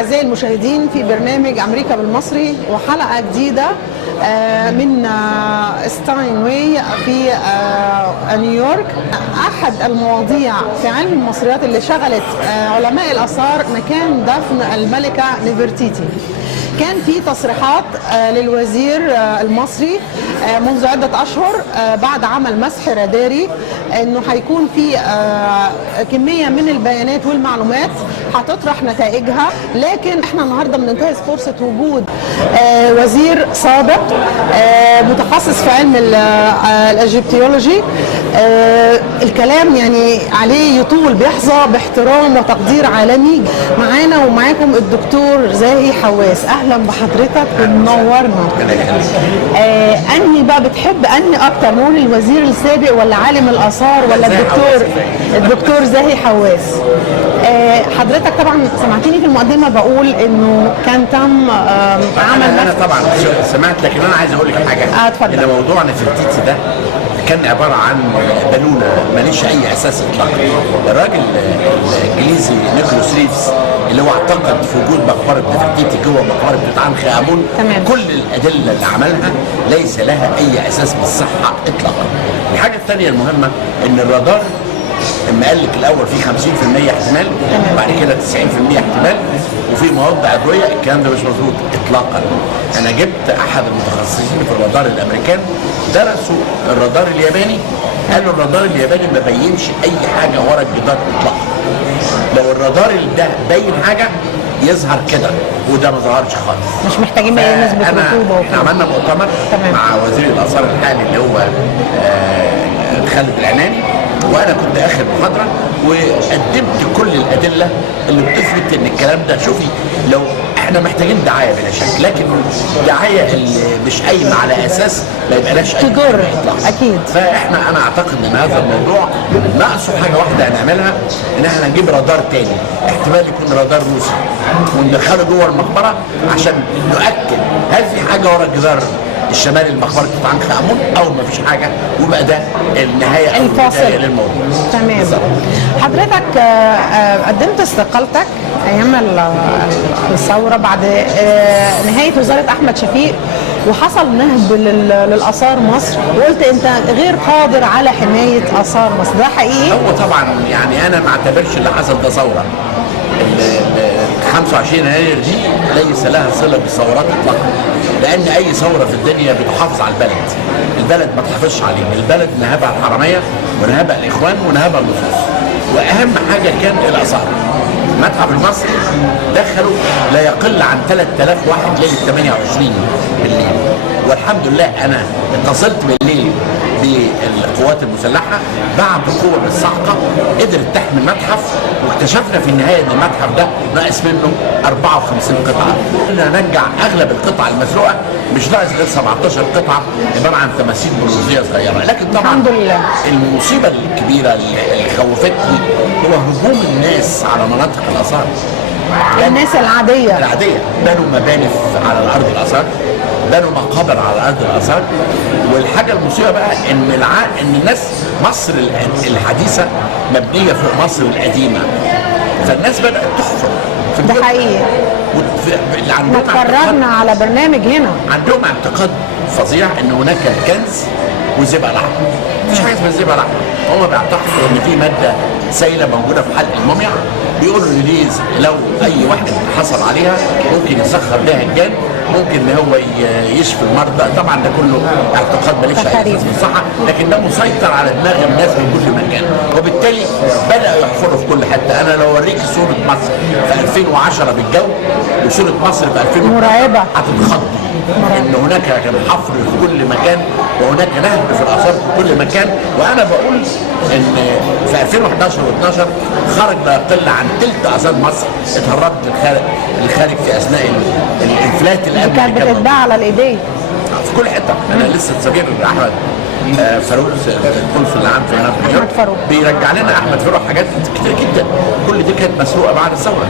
أعزائي المشاهدين في برنامج أمريكا بالمصري وحلقة جديدة من ستاينواي في نيويورك. أحد المواضيع في علم المصريات اللي شغلت علماء الآثار مكان دفن الملكة نفرتيتي. كان في تصريحات للوزير المصري منذ عدة أشهر بعد عمل مسح راداري أنه هيكون في كمية من البيانات والمعلومات هتطرح نتائجها، لكن احنا النهارده بننتهز فرصة وجود وزير سابق متخصص في علم الايجيبتيولوجي. الكلام يعني عليه يطول، بيحظى باحترام وتقدير عالمي. معانا ومعاكم الدكتور زاهي حواس، اهلا بحضرتك ومنورنا. انهي بقى بتحب انهي اكتر، نقول الوزير السابق ولا عالم الاثار ولا الدكتور زاهي حواس؟ حضرتك طبعا سمعتني في المقدمه بقول انه كان تم عمل انا طبعا سمعت، لكن انا عايز اقول لك حاجه. اتفضل. ان موضوع نفرتيتي ده كان عباره عن بالونه ماليش اي اساس اطلاقا. الراجل الانجليزي نيكولاس ريفز اللي هو اعتقد في وجود مقبره نفرتيتي جوه مقبره توت عنخ امون، كل الادله اللي عملها ليس لها اي اساس بالصحه اطلاقا. الحاجه الثانيه المهمه ان الرادار لما قال لك الاول في 50% احتمال وبعد كده 90% احتمال وفي مواد عضويه، الكلام ده مش مظبوط اطلاقا. انا جبت احد المتخصصين في الرادار الامريكان درسوا الرادار الياباني، قالوا الرادار الياباني ما بينش اي حاجه ورا الجدار اطلاقا. لو الرادار ده باين حاجه يظهر كده، وده ما ظهرش خالص. مش محتاجين نسبه رطوبه. احنا عملنا مؤتمر مع وزير الاثار الحالي اللي هو خالد العناني، وانا كنت اخر محاضره وقدمت كل الادله اللي بتثبت ان الكلام ده. شوفي، لو احنا محتاجين دعايه بلا شك، لكن الدعايه اللي مش قايمه على اساس ما يبقاش تجر اكيد. فاحنا انا اعتقد ان هذا الموضوع ناقصه حاجه واحده هنعملها، ان احنا نجيب رادار تاني، احتمال يكون رادار روسي، وندخله جوه المقبره عشان نؤكد هل في حاجه ورا الجدار الشمالي المقبره توت عنخ امون او ما فيش حاجه، ويبقى ده النهايه الفاصل للموضوع. تمام. حضرتك قدمت استقالتك ايام الثوره بعد نهايه وزاره احمد شفيق، وحصل نهب للاثار مصر، وقلت انت غير قادر على حمايه اثار مصر، ده حقيقي؟ هو طبعا يعني انا ما اعتبرش اللي حصل ده ثوره. 25 يناير دي ليس لها صله بالثورات اطلاقا، لان اي ثوره في الدنيا بتحافظ على البلد ما تحافظش عليه. البلد نهبها الحراميه ونهبها الاخوان ونهبها اللصوص، واهم حاجه كان الاثار. المتحف المصري دخلوا لا يقل عن 3000 واحد ليله 28 بالليل، والحمد لله انا اتصلت بالليل بالقوات المسلحه بعد قوه بالصعقه قدرت تحمي المتحف، واكتشفنا في النهايه ان المتحف ده ناقص منه 54 قطعه. قلنا نرجع اغلب القطع المسروقه، مش ناقص غير 17 قطعه عباره عن تماثيل بronزيه صغيره. لكن طبعا الحمد لله المصيبه الكبيره اللي خوفتني هو هجوم الناس على مناطق الاثار. الناس العاديه بنوا مباني على الارض الاثار، بنوا مقابر على ارض الاثار. والحاجه المصيبه بقى ان الناس مصر الحديثه مبنيه فوق مصر القديمه، فالناس بدات تحفر في ده حقيقي. احنا اتفرجنا على برنامج هنا، عندهم اعتقاد فظيع ان هناك الكنز والزئبق الاحمر. مفيش حاجه اسمها الزئبق الاحمر. هم بيعتقدوا ان في ماده سائله موجوده في حلق الموميا، بيقولوا ان دي لو اي واحد حصل عليها ممكن يسخر بها الجان، ممكن ان هو يشفي المرضى. طبعا ده كله اعتقاد ماليش اي اساس في الصحه، لكن ده مسيطر على دماغ الناس من كل مكان، وبالتالي بداوا يحفروا في كل حته. انا لو اوريك صوره مصر في 2010 بالجو وصوره مصر في 2000 مرعبه هتتخض ان هناك كان حفر في كل مكان وهناك نهب في الاثار في كل مكان. وانا بقول ان في 2011 و12 خرج لا يقل عن ثلث اثار مصر اتهربت للخارج في اثناء الانفلات الامني كانت بتتباع على الايدين في كل حته. انا لسه الصغير احمد فاروق القنصل العام في نيويورك بيرجع لنا احمد فاروق حاجات كتير جدا، كل دي كانت مسروقه بعد الثوره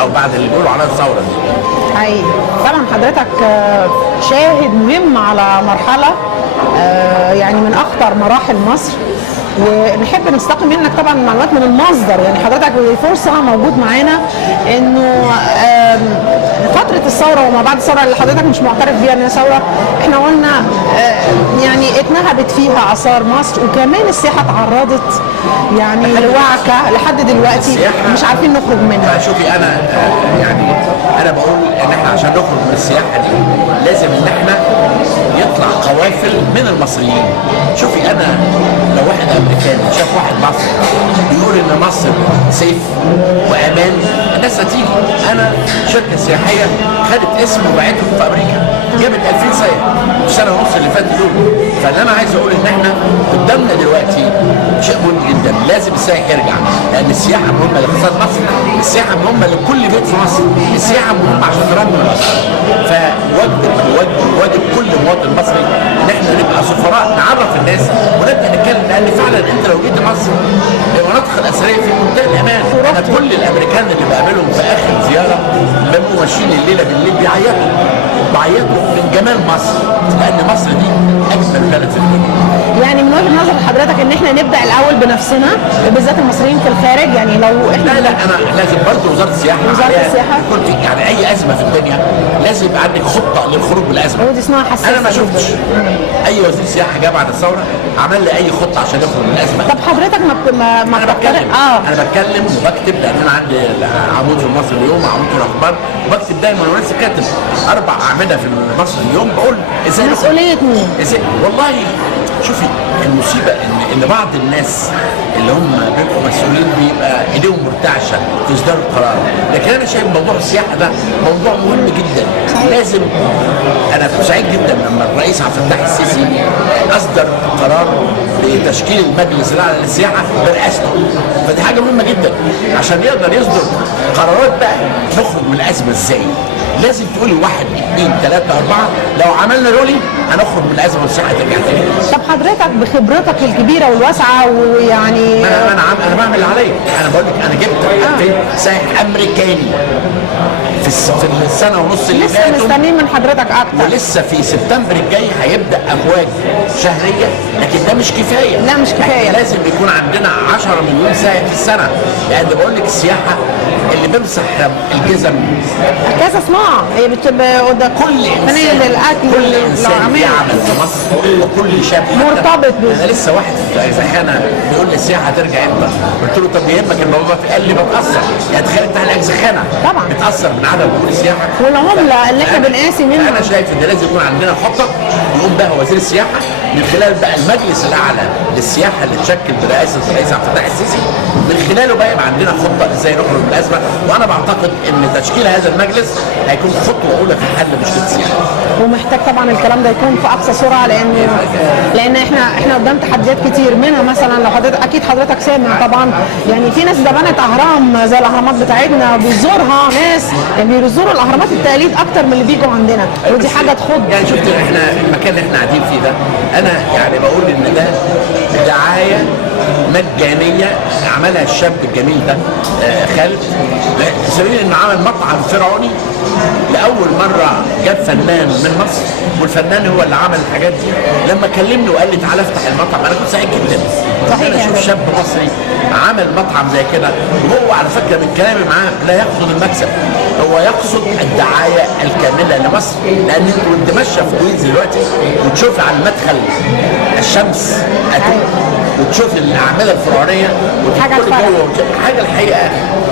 او بعد اللي بيقولوا عليها الثوره دي. حقيقي. طبعا حضرتك شاهد مهم على مرحله يعني من اخطر مراحل مصر، ونحب نستقي منك طبعا المعلومات من المصدر. يعني حضرتك فرصه موجود معانا انه فتره الثوره وما بعد الثوره اللي حضرتك مش معترف بيها انها ثوره، احنا قلنا يعني اتنهبت فيها اثار مصر، وكمان السياحه تعرضت يعني لوعكه لحد دلوقتي مش عارفين نخرج منها. شوفي انا يعني انا بقول ان احنا عشان نخرج من السياحه دي لازم ان احنا يطلع قوافل من المصريين. شوفي انا لو واحد امريكاني شاف واحد مصري بيقول ان مصر سيف وامان، الناس هتيجي. انا شركه سياحيه خدت اسم وبعتهم في امريكا، جابت 2000 سائح في السنه ونص اللي فاتت دول. فاللي انا عايز اقول ان احنا قدامنا دلوقتي شيء مهم جدا، لازم السائح يرجع، لان السياحه مهمه لاقتصاد مصر، السياحه مهمه لكل بيت في مصر، السياحه مهمه عشان نرمي مصر. فواجب كل مواطن مصري ان احنا نبقى سفراء نعرف الناس ونبدا نتكلم، لان فعلا انت لو جيت مصر المناطق الاثريه في منتهى الامان. انا كل الامريكان اللي بقابلهم في اخر زياره بيبقوا ماشيين الليله بالليل بيعيطوا من جمال مصر، لان مصر دي اجمل بلد في الدنيا. يعني من وجهه نظر حضرتك ان احنا نبدا الاول بنفسنا بالذات المصريين في الخارج، يعني لو احنا لا انا لازم برضه وزاره السياحه يكون في يعني اي ازمه في الدنيا لازم يبقى عندك خطه للخروج من الازمه. ودي اسمها حساسيه. انا ما شفتش اي وزير سياحه جه بعد الثوره عمل لي اي خطه عشان يخرج من الازمه. طب حضرتك ما انا بتكلم وبكتب، لان انا عندي عمود في مصر اليوم، عمود في الاخبار، بكتب دايما وانا لسه كاتب 4 اعمده في مصر اليوم بقول ازاي مسؤوليه مين؟ ازاي والله. شوفي المصيبه ان بعض الناس اللي هم بيبقوا مسؤولين بيبقى ايديهم مرتعشه في اصدار القرار، لكن انا شايف موضوع السياحه ده موضوع مهم جدا. لازم انا سعيد جدا لما الرئيس عبد الفتاح السيسي اصدر قرار بتشكيل المجلس الاعلى للسياحه برئاسته، فدي حاجه مهمه جدا عشان يقدر يصدر قرارات بقى نخرج من الازمه ازاي. لازم تقولي 1 2 3 4، لو عملنا رولي هنخرج من الازمه والسياحه ترجع تاني. طب حضرتك بخبرتك الكبيره والواسعه ويعني انا بعمل اللي عليا. انا بقول لك انا جبت سائح امريكاني في السنه ونص اللي فاتت، لسه مستنيين من حضرتك اكتر، ولسه في سبتمبر الجاي هيبدا امواج شهريه، لكن ده مش كفايه. لا مش كفايه، لازم يكون عندنا 10 مليون سائح في السنه، لان بقول لك السياحه اللي بيمسح الجزم كذا صناعه هي بتبقى ده كل انسان الاكل كل انسان يعمل في مصر وكل شاب مرتبط بيه. انا لسه واحد في زخانه بيقول لي السياحه هترجع امتى؟ قلت له طب يهمك الموضوع؟ قال لي بتاثر، يعني تخيل انت هناك زخانه طبعا بتاثر من عدم وجود السياحه والعمله اللي احنا بنقاسي منها. انا شايف ان لازم يكون عندنا خطه يقوم بها وزير السياحه من خلال بقى المجلس الاعلى للسياحه اللي تشكل برئاسه الرئيس عبد الفتاح السيسي، من خلاله بقى يبقى عندنا خطه ازاي نخرج من الازمه. وانا بعتقد ان تشكيل هذا المجلس هيكون خطوه اولى في حل مشكله السياحه. ومحتاج طبعا الكلام ده يكون في اقصى سرعه، لان احنا قدام تحديات كتير، منها مثلا لو حضرتك اكيد حضرتك سامع طبعا، يعني في ناس ده بنت اهرام زي الاهرامات بتاعتنا بيزورها ناس، يعني بيزوروا الاهرامات التقليد اكتر من اللي بيجوا عندنا، ودي حاجه تخض. يعني شفت احنا المكان اللي احنا قاعدين فيه ده، انا يعني بقول ان ده دعايه مجانيه عملها الشاب الجميل ده خالد، في سبيل انه عمل مطعم فرعوني لاول مره، جاب فنان من مصر والفنان هو اللي عمل الحاجات دي. لما كلمني وقال لي تعالى افتح المطعم انا كنت سعيد جدا. صحيح انا اشوف شاب مصري عمل مطعم زي كده، وهو على فكره من كلامي معاه لا يقصد المكسب، هو يقصد الدعايه الكامله لمصر. لان انت وانت ماشيه في كوينز دلوقتي وتشوفي على المدخل الشمس وتشوف الاعمده الفرعونيه حاجه الحقيقه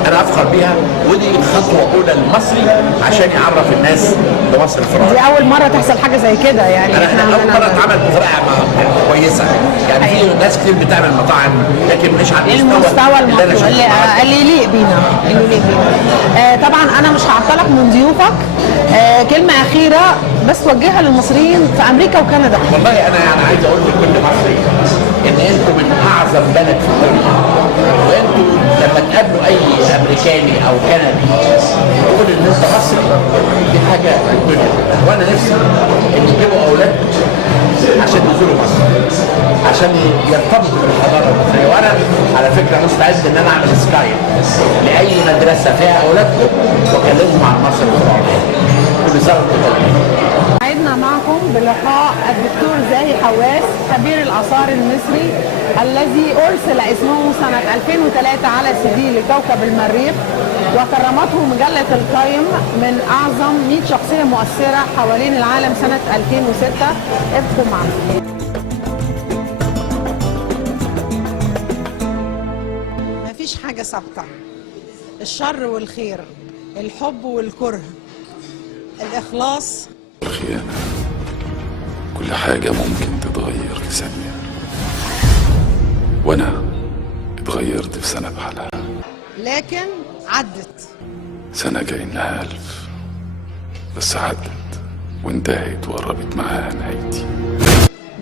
انا افخر بيها، ودي خطوه اولى للمصري عشان يعرف الناس بمصر الفرعونيه. دي اول مره تحصل حاجه زي كده، يعني احنا اول مره اتعمل بطريقه كويسه، يعني في ناس كتير بتعمل مطاعم لكن مش على المستوى اللي يليق بينا، طبعا انا مش هعطلك من ضيوفك. كلمه اخيره بس توجهها للمصريين في امريكا وكندا. والله انا يعني عايز اقول لكل مصري ان انتم من اعظم بلد في الدنيا، وانتم لما تقابلوا اي امريكاني او كندي تقول ان انت مصري، دي حاجه الدنيا. وانا نفسي ان يجيبوا اولادكم عشان يزوروا مصر، عشان يرتبطوا بالحضاره المصريه. وانا على فكره مستعد ان انا اعمل سكايب لاي مدرسه فيها اولادكم واكلمهم عن مصر الفرعونيه. كل سنه وانتم طيبين. سعدنا معكم بلقاء الدكتور زاهي حواس خبير الآثار المصري الذي أرسل اسمه سنة 2003 على CD لكوكب المريخ، وكرمته مجلة التايم من أعظم 100 شخصية مؤثرة حوالين العالم سنة 2006. ابقوا معنا. مفيش حاجة ثابتة، الشر والخير، الحب والكره، الإخلاص، الخيانة، كل حاجة ممكن تتغير في ثانية، وأنا اتغيرت في سنة بحالها. لكن عدت سنة كأنها 1000، بس عدت وانتهت وقربت معاها نهايتي.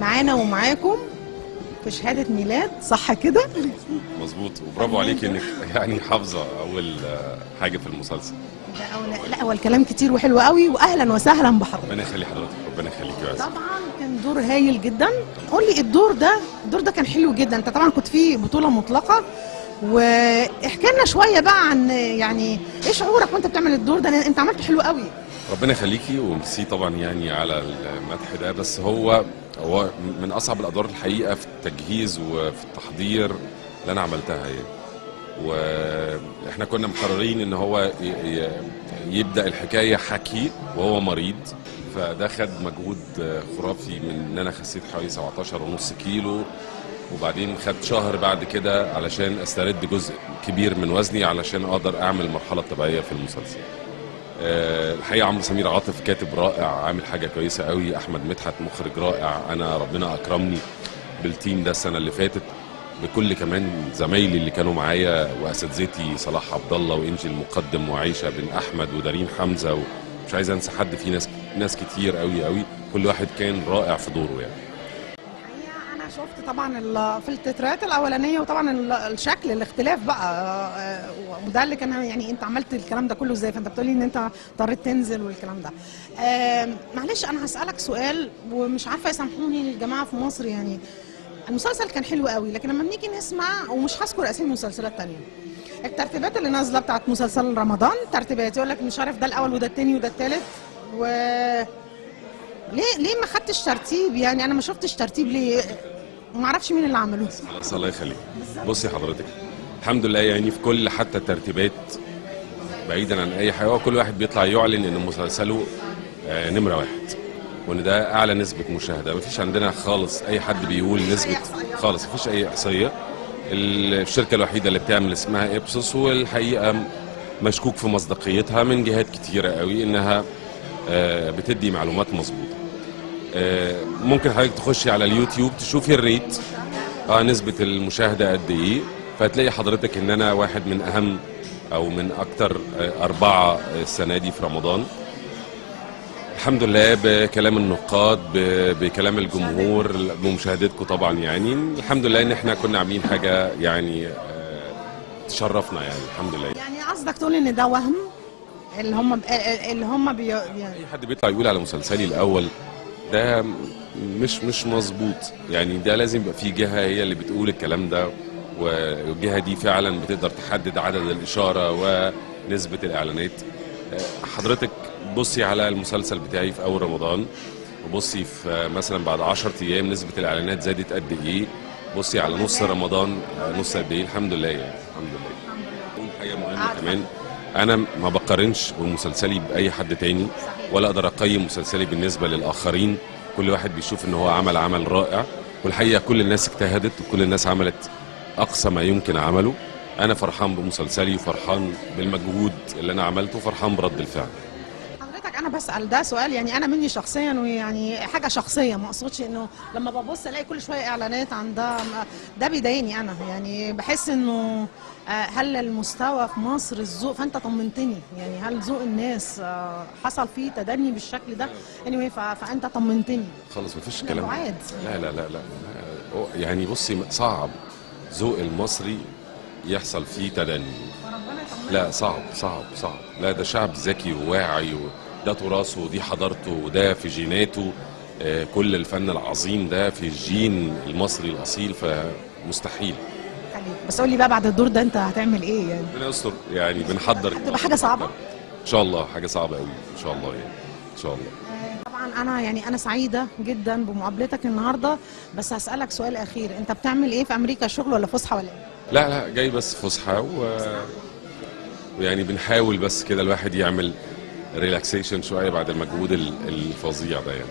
معانا ومعاكم في شهادة ميلاد، صح كده؟ مظبوط، وبرافو عليك انك يعني حافظه اول حاجه في المسلسل. لا هو الكلام كتير وحلو قوي، واهلا وسهلا بحضرتك. ربنا يخلي حضرتك، ربنا يخليك يا عزيزي. طبعا كان دور هايل جدا. قول لي الدور ده كان حلو جدا. انت طبعا كنت فيه بطولة مطلقة، واحكي لنا شوية بقى عن يعني ايه شعورك وانت بتعمل الدور ده، انت عملته حلو قوي. ربنا يخليكي وميرسي طبعا يعني على المدح ده، بس هو من اصعب الادوار الحقيقه في التجهيز وفي التحضير اللي انا عملتها يعني. واحنا كنا مقررين ان هو يبدا الحكايه حكي وهو مريض، فده خد مجهود خرافي من ان انا خسيت حوالي 17.5 كيلو، وبعدين خد شهر بعد كده علشان استرد جزء كبير من وزني علشان اقدر اعمل المرحله الطبيعيه في المسلسل. الحقيقه عمرو سمير عاطف كاتب رائع، عامل حاجه كويسه قوي. احمد مدحت مخرج رائع، انا ربنا اكرمني بالتيم ده السنه اللي فاتت بكل كمان زمايلي اللي كانوا معايا واساتذتي صلاح عبد الله وانجي المقدم وعيشه بن احمد ودارين حمزه، ومش عايز انسى حد، في ناس كتير قوي قوي، كل واحد كان رائع في دوره يعني. انا شفت طبعا في التترات الاولانيه، وطبعا الشكل الاختلاف بقى، وده اللي كان يعني انت عملت الكلام ده كله ازاي؟ فانت بتقولي ان انت اضطريت تنزل والكلام ده. معلش انا هسالك سؤال ومش عارفه يسامحوني الجماعه في مصر، يعني المسلسل كان حلو قوي، لكن لما بنيجي نسمع، ومش هذكر اسامي مسلسلات تانية، الترتيبات اللي نازله بتاعت مسلسل رمضان، ترتيبات يقول لك مش عارف ده الاول وده الثاني وده الثالث، و ليه ما خدتش ترتيب؟ يعني انا ما شفتش ترتيب، ليه؟ ما اعرفش مين اللي عمله. خلاص الله يخليك. بصي حضرتك، الحمد لله يعني في كل حتى الترتيبات بعيدا عن اي حاجه، كل واحد بيطلع يعلن ان مسلسله نمره 1 وان ده اعلى نسبه مشاهده. مفيش عندنا خالص اي حد بيقول نسبه خالص، مفيش اي احصائيه. الشركه الوحيده اللي بتعمل اسمها ابسوس، والحقيقه مشكوك في مصداقيتها من جهات كتيره قوي انها بتدي معلومات مظبوطه. ممكن حضرتك تخشي على اليوتيوب تشوفي الريت، نسبه المشاهده قد ايه، فهتلاقي حضرتك ان انا واحد من اهم او من اكتر 4 السنه دي في رمضان. الحمد لله بكلام النقاد، بكلام الجمهور، بمشاهدتكم طبعا. يعني الحمد لله ان احنا كنا عاملين حاجه يعني تشرفنا يعني، الحمد لله. يعني قصدك تقول ان ده وهم اللي هم اي حد بيطلع يقول على مسلسلي الاول ده مش مظبوط يعني. ده لازم يبقى في جهه هي اللي بتقول الكلام ده، والجهه دي فعلا بتقدر تحدد عدد الاشاره ونسبه الاعلانات. حضرتك بصي على المسلسل بتاعي في اول رمضان، وبصي في مثلا بعد 10 ايام نسبه الاعلانات زادت قد ايه، بصي على نص رمضان نص قد ايه. الحمد لله يعني، الحمد لله. حاجه مهمه كمان، انا ما بقارنش مسلسلي باي حد تاني، ولا اقدر اقيم مسلسلي بالنسبه للاخرين. كل واحد بيشوف ان هو عمل رائع، والحقيقه كل الناس اجتهدت وكل الناس عملت اقصى ما يمكن عمله. انا فرحان بمسلسلي وفرحان بالمجهود اللي انا عملته وفرحان برد الفعل. حضرتك انا بسال ده سؤال يعني انا مني شخصيا، ويعني حاجه شخصيه، ما اقصدش انه لما ببص الاقي كل شويه اعلانات عن ده بيضايقني انا، يعني بحس انه هل المستوى في مصر الذوق، فانت طمنتني يعني هل ذوق الناس حصل فيه تدني بالشكل ده؟ anyway فانت طمنتني خالص، مفيش الكلام ده. لا لا لا لا لا يعني بصي، صعب ذوق المصري يحصل فيه تدني. لا صعب صعب صعب. لا ده شعب ذكي وواعي، وده تراثه ودي حضارته وده في جيناته. كل الفن العظيم ده في الجين المصري الاصيل، فمستحيل. بس قول لي بقى بعد الدور ده انت هتعمل ايه يعني؟ ربنا يستر يعني، بنحضر. هتبقى حاجه صعبه ان شاء الله، حاجه صعبه قوي ان شاء الله يعني، ان شاء الله. طبعا طبعا انا سعيده جدا بمقابلتك النهارده، بس هسالك سؤال اخير، انت بتعمل ايه في امريكا، شغل ولا فسحه ولا ايه؟ لا لا، جاي بس فسحه ويعني بنحاول بس كده الواحد يعمل ريلاكسيشن شويه بعد المجهود الفظيع ده يعني.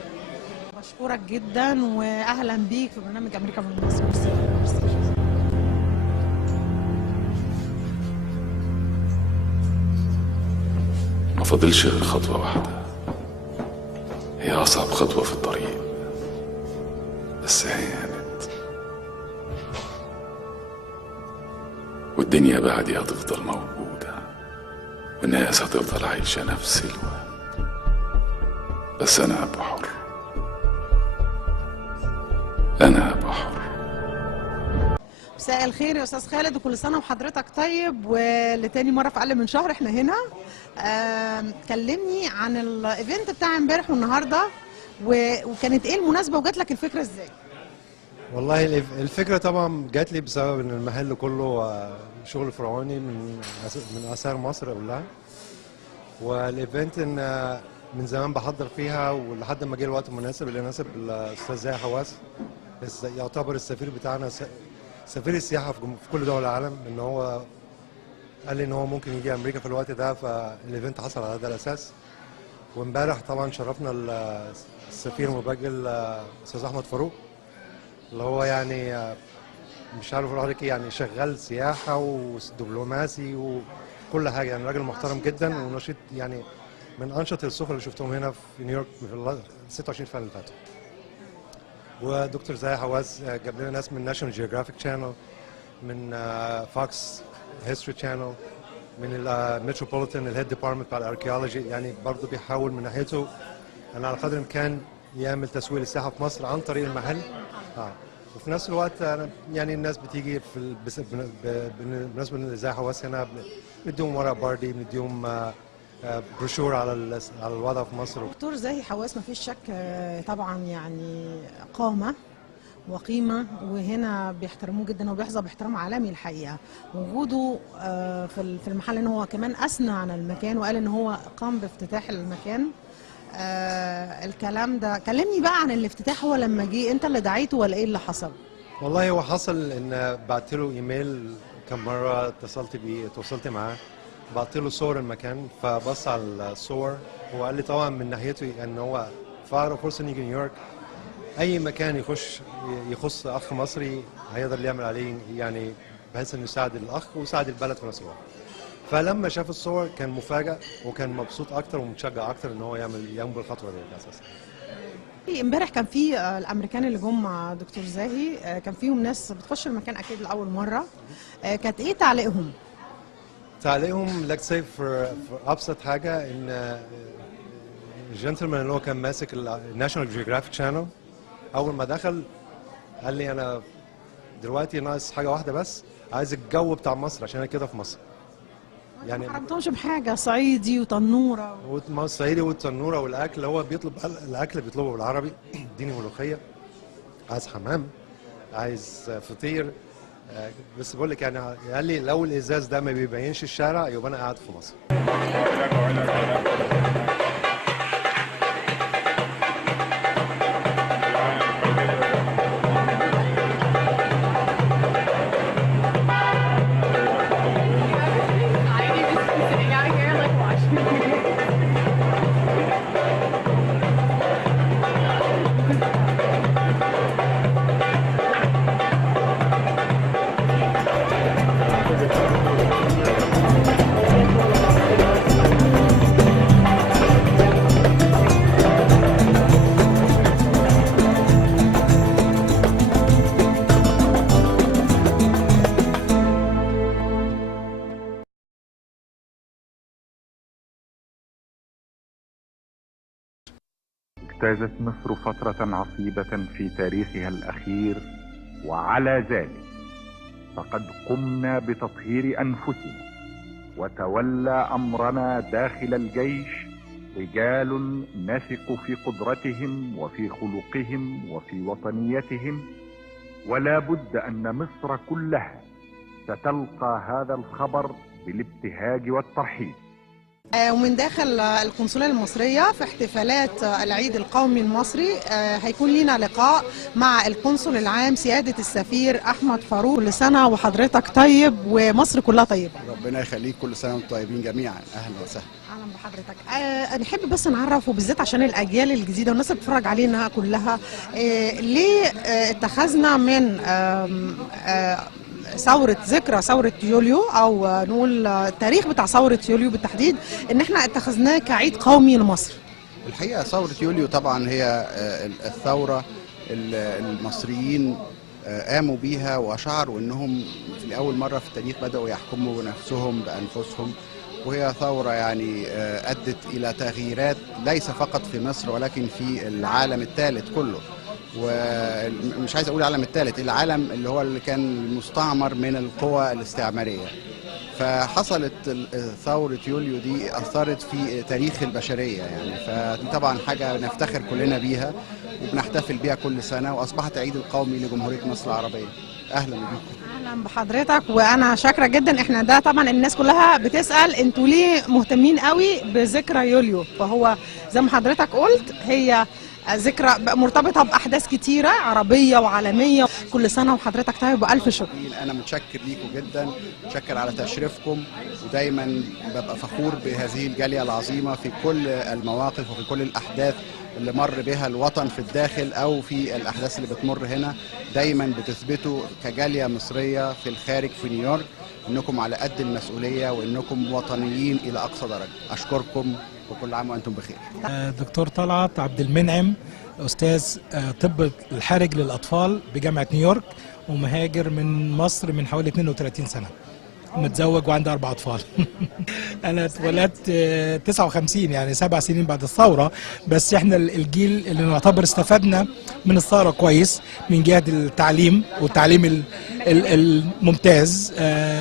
بشكرك جدا واهلا بيك في برنامج امريكا من مصر. ميرسي. ما فاضلش غير خطوة واحدة، هي أصعب خطوة في الطريق، بس هانت، والدنيا بعدي هتفضل موجودة، والناس هتفضل عايشة نفس الوقت، بس أنا هبقى حر، أنا هبقى حر. مساء الخير يا استاذ خالد، وكل سنه وحضرتك طيب، ولتاني مره في اقل من شهر احنا هنا. كلمني عن الايفنت بتاع امبارح والنهارده، وكانت ايه المناسبه وجات لك الفكره ازاي؟ والله الفكرة طبعا جات لي بسبب ان المحل كله شغل فرعوني من آثار مصر كلها، والايفنت ان من زمان بحضر فيها، ولحد ما جه الوقت المناسب اللي يناسب الاستاذ زاهي حواس، يعتبر السفير بتاعنا، سفير السياحة في كل دول العالم، ان هو قال لي ان هو ممكن يجي امريكا في الوقت ده، فالايفنت حصل على هذا الاساس. وامبارح طبعا شرفنا السفير المبجل استاذ احمد فاروق، اللي هو يعني مش عارف اقول لك يعني شغال سياحه ودبلوماسي وكل حاجه، يعني راجل محترم جدا ونشيط، يعني من انشط السفراء اللي شفتهم هنا في نيويورك في ال 26 سنه اللي فاتوا. ودكتور زاهي حواس جاب لنا ناس من ناشونال جيوغرافيك شانل، من فوكس هيستوري شانل، من المتروبوليتان الهيد ديبارتمنت بتاع الاركيولوجي، يعني برضه بيحاول من ناحيته ان على قدر الامكان يعمل تسويق للسياحه في مصر عن طريق المحل. وفي نفس الوقت أنا يعني الناس بتيجي بالنسبه لزاهي حواس هنا بنديهم ورق باردي، بنديهم بروشور على الوضع في مصر. دكتور زاهي حواس ما فيش شك طبعا يعني قامه وقيمه، وهنا بيحترموه جدا وبيحظى باحترام عالمي الحقيقه. وجوده في المحل، ان هو كمان اثنى على المكان وقال ان هو قام بافتتاح المكان. الكلام ده كلمني بقى عن الافتتاح. هو لما جه انت اللي دعيته ولا ايه اللي حصل؟ والله هو حصل ان بعت له ايميل كم مره، تواصلت معاه، بعت له صور المكان، فبص على الصور وقال لي طبعا من ناحيته ان هو في اقرب فرصه نيجي نيويورك، اي مكان يخص اخ مصري هيقدر يعمل عليه، يعني بحيث انه يساعد الاخ ويساعد البلد في نفس الوقت. فلما شاف الصور كان مفاجئ وكان مبسوط اكتر ومتشجع اكتر ان هو يقوم بالخطوه دي اساسا. امبارح كان في الامريكان اللي جم مع دكتور زاهي، كان فيهم ناس بتخش المكان اكيد لاول مره، كانت ايه تعليقهم؟ تعليقهم لك سيف في ابسط حاجه، ان الجنتلمان اللي هو كان ماسك الناشونال جيوغرافيك شانل اول ما دخل قال لي انا دلوقتي ناقص حاجه واحده بس، عايز الجو بتاع مصر عشان انا كده في مصر. يعني ما حرمتهمش بحاجه، صعيدي وتنوره الصعيدي والتنوره والاكل، هو بيطلب الاكل بيطلبه بالعربي، اديني ملوخيه، عايز حمام، عايز فطير، بس بقول لك يعني قال لي لو الازاز ده ما بيبينش الشارع يبقى انا قاعد في مصر. اجتازت مصر فترة عصيبة في تاريخها الأخير، وعلى ذلك فقد قمنا بتطهير أنفسنا، وتولى أمرنا داخل الجيش رجال نثق في قدرتهم وفي خلقهم وفي وطنيتهم، ولا بد أن مصر كلها ستلقى هذا الخبر بالابتهاج والترحيب. ومن داخل القنصلية المصرية في احتفالات العيد القومي المصري هيكون لنا لقاء مع القنصل العام سيادة السفير أحمد فاروق. كل سنة وحضرتك طيب ومصر كلها طيبة. ربنا يخليك، كل سنة وانتم طيبين جميعا. أهلا وسهلا. أهلا بحضرتك. نحب بس نعرف، وبالذات عشان الأجيال الجديدة والناس اللي بتتفرج علينا كلها، ليه اتخذنا من ذكرى ثورة يوليو، أو نقول التاريخ بتاع ثورة يوليو بالتحديد، إن احنا اتخذناه كعيد قومي لمصر؟ الحقيقة ثورة يوليو طبعا هي الثورة المصريين قاموا بيها وشعروا انهم في اول مرة في التاريخ بدأوا يحكموا نفسهم بأنفسهم، وهي ثورة يعني أدت إلى تغييرات ليس فقط في مصر ولكن في العالم الثالث كله. ومش عايز أقول العالم الثالث، العالم اللي هو اللي كان مستعمر من القوى الاستعمارية. فحصلت ثورة يوليو دي أثرت في تاريخ البشرية يعني، فدي طبعا حاجة نفتخر كلنا بيها وبنحتفل بيها كل سنة، وأصبحت عيد القومي لجمهورية مصر العربية. أهلا بكم. اهلا بحضرتك، وانا شاكره جدا. احنا ده طبعا الناس كلها بتسال انتوا ليه مهتمين قوي بذكرى يوليو، فهو زي ما حضرتك قلت هي ذكرى مرتبطه باحداث كتيره عربيه وعالميه. كل سنه وحضرتك طيب والف شكر. انا متشكر ليكم جدا، متشكر على تشريفكم، ودايما ببقى فخور بهذه الجاليه العظيمه في كل المواقف وفي كل الاحداث اللي مر بها الوطن في الداخل او في الاحداث اللي بتمر هنا. دايما بتثبتوا كجاليه مصريه في الخارج في نيويورك انكم على قد المسؤوليه وانكم وطنيين الى اقصى درجه. اشكركم وكل عام وانتم بخير. دكتور طلعت عبد المنعم، استاذ طب الحرج للاطفال بجامعه نيويورك، ومهاجر من مصر من حوالي 32 سنه، متزوج وعندي 4 أطفال. أنا اتولدت 59 يعني 7 سنين بعد الثورة، بس احنا الجيل اللي نعتبر استفدنا من الثورة كويس من جهة التعليم، والتعليم الممتاز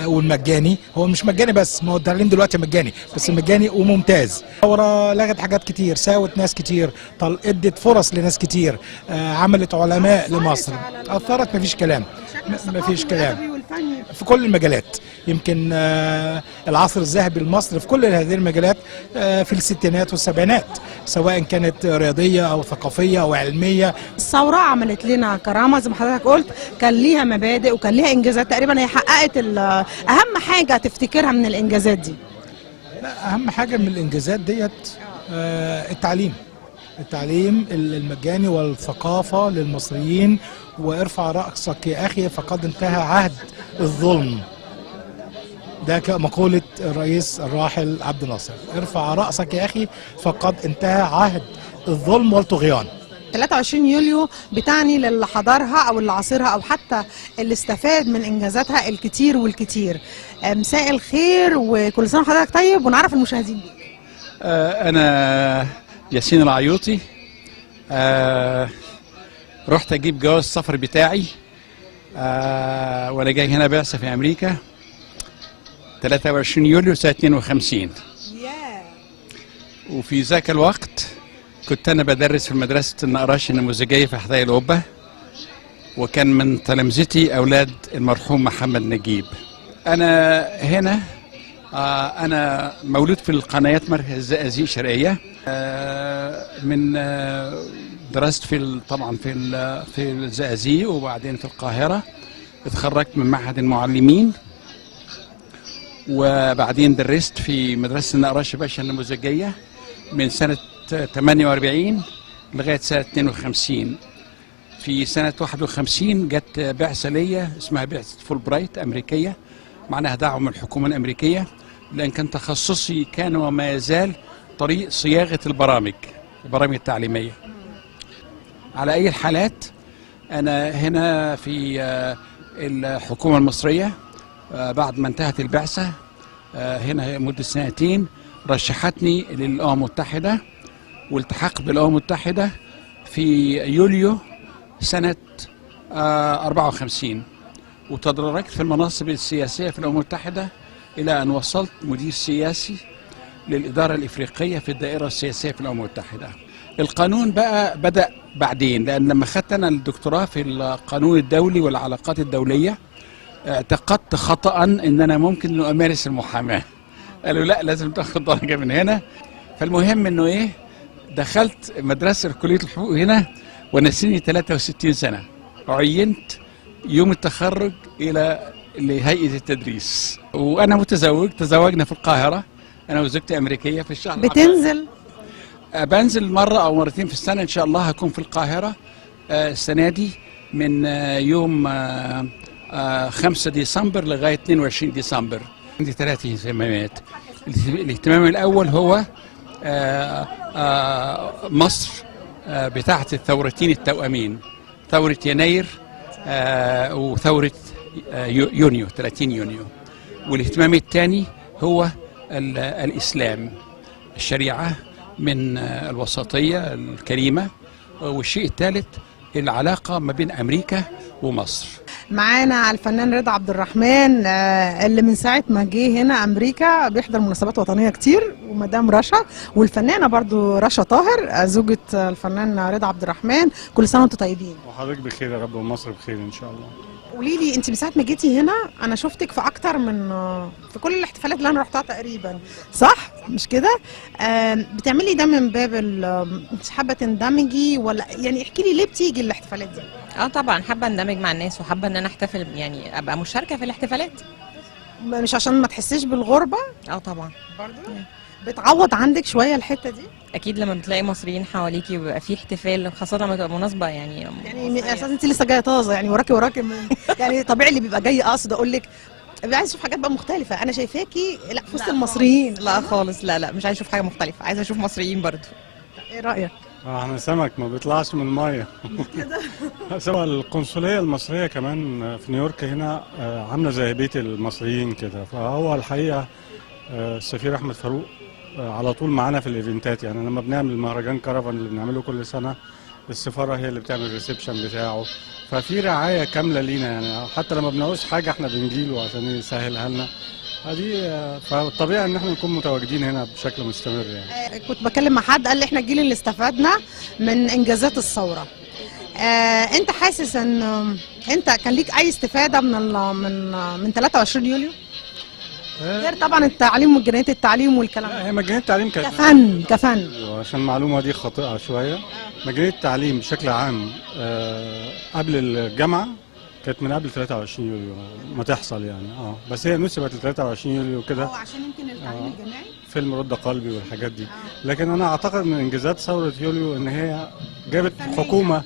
والمجاني. هو مش مجاني بس، ما هو التعليم دلوقتي مجاني، بس مجاني وممتاز. الثورة لغت حاجات كتير، ساوت ناس كتير، ادت فرص لناس كتير، عملت علماء لمصر، أثرت. مفيش كلام، مفيش كلام في كل المجالات. يمكن العصر الذهبي لمصر في كل هذه المجالات في الستينات والسبعينات، سواء كانت رياضية أو ثقافية أو علمية. الثورة عملت لنا كرامة زي ما حضرتك قلت، كان ليها مبادئ وكان ليها إنجازات. تقريبا هي حققت أهم حاجة تفتكرها من الإنجازات دي. لا، أهم حاجة من الإنجازات ديت التعليم المجاني والثقافة للمصريين. وارفع رأسك يا أخي فقد انتهى عهد الظلم. ده كمقولة الرئيس الراحل عبد الناصر، ارفع رأسك يا أخي فقد انتهى عهد الظلم والطغيان. 23 يوليو بتعني للي حضرها أو اللي عاصرها أو حتى اللي استفاد من إنجازاتها الكتير والكتير. مساء الخير وكل سنة وحضرتك طيب، ونعرف المشاهدين بيك. أنا ياسين العيوطي، رحت أجيب جواز السفر بتاعي وأنا جاي هنا بعثة في أمريكا 23 يوليو سنة 52. وفي ذاك الوقت كنت أنا بدرس في مدرسة النقراش النموذجية في حدائق القبة، وكان من تلامذتي أولاد المرحوم محمد نجيب. أنا هنا أنا مولود في القنايات مركز الزقازيق شرقية. من درست طبعا في الزقازيق وبعدين في القاهرة. اتخرجت من معهد المعلمين، وبعدين درست في مدرسة النقراش باشا النموذجية من سنة 48 لغاية سنة 52. في سنة 51 جت بعثة ليا اسمها بعثة فولبرايت أمريكية، معناها دعوة من الحكومة الأمريكية، لأن كان تخصصي كان وما يزال طريق صياغة البرامج التعليمية. على أي الحالات أنا هنا في الحكومة المصرية بعد ما انتهت البعثة هنا مدة 2 سنين رشحتني للأمم المتحدة، والتحقت بالأمم المتحدة في يوليو سنة 54، وتدرجت في المناصب السياسية في الأمم المتحدة إلى أن وصلت مدير سياسي للإدارة الإفريقية في الدائرة السياسية في الأمم المتحدة. القانون بقى بدأ بعدين، لأن لما خدت أنا الدكتوراه في القانون الدولي والعلاقات الدولية اعتقدت خطأ أن أنا ممكن أن أمارس المحاماة. قالوا لا لازم تاخد درجه من هنا. فالمهم انه ايه، دخلت مدرسه كليه الحقوق هنا وانا سني 63 سنه، عينت يوم التخرج الى لهيئه التدريس. وانا متزوج، تزوجنا في القاهره انا وزوجتي امريكيه في الشهر. بتنزل؟ بنزل مره او مرتين في السنه ان شاء الله. هكون في القاهره السنه دي من يوم 5 ديسمبر لغايه 22 ديسمبر. عندي 3 اهتمامات. الاهتمام الاول هو مصر بتاعه الثورتين التوأمين، ثوره يناير وثوره يونيو 30 يونيو. والاهتمام الثاني هو الإسلام، الشريعة من الوسطية الكريمة. والشيء الثالث العلاقة ما بين أمريكا ومصر. معانا الفنان رضا عبد الرحمن اللي من ساعة ما جه هنا أمريكا بيحضر مناسبات وطنية كتير، ومدام رشا والفنانة برضو رشا طاهر زوجة الفنان رضا عبد الرحمن. كل سنة وانتم طيبين. وحضرتك بخير يا رب، ومصر بخير إن شاء الله. قولي لي، انت من ساعه ما جيتي هنا انا شفتك في اكتر من في كل الاحتفالات اللي انا رحتها تقريبا، صح مش كده؟ بتعملي ده من باب انت حابه تندمجي، ولا يعني احكي لي ليه بتيجي الاحتفالات دي؟ طبعا حابه اندمج مع الناس، وحابه ان انا احتفل، يعني ابقى مشاركه في الاحتفالات. مش عشان ما تحسيش بالغربه؟ طبعا برضو بتعوض عندك شويه الحته دي؟ اكيد لما بتلاقي مصريين حواليكي ويبقى في احتفال، خاصه لما تبقى مناسبه يعني اساسا انت لسه جايه طازه، يعني وراكي يعني طبيعي اللي بيبقى جاي اقصد اقول لك عايز اشوف حاجات بقى مختلفه. انا شايفاكي لا في وسط المصريين. لا خالص، لا مش عايزه اشوف حاجه مختلفه، عايزه اشوف مصريين برضو. ايه رايك؟ احنا سمك ما بيطلعش من الميه كده. سواء القنصليه المصريه كمان في نيويورك هنا عامله زي بيت المصريين كده. فهو الحقيقه السفير احمد فاروق على طول معانا في الايفنتات. يعني لما بنعمل مهرجان كرفان اللي بنعمله كل سنه، السفاره هي اللي بتعمل الريسبشن بتاعه. ففي رعايه كامله لينا، يعني حتى لما بنعوز حاجه احنا بنجيله عشان يسهلها لنا. فالطبيعي ان احنا نكون متواجدين هنا بشكل مستمر. يعني كنت بكلم مع حد قال لي احنا الجيل اللي استفدنا من انجازات الثوره. انت حاسس ان انت كان ليك اي استفاده من 23 يوليو؟ غير طبعا التعليم ومجانيه التعليم والكلام ده. هي مجانيه التعليم كانت كفن عشان المعلومه دي خاطئه شويه. مجانيه التعليم بشكل عام قبل الجامعه كانت من قبل 23 يوليو ما تحصل يعني. بس هي نسبت ل 23 يوليو كده عشان يمكن التعليم الجامعي، فيلم رد قلبي والحاجات دي. لكن انا اعتقد من انجازات ثوره يوليو ان هي جابت حكومه.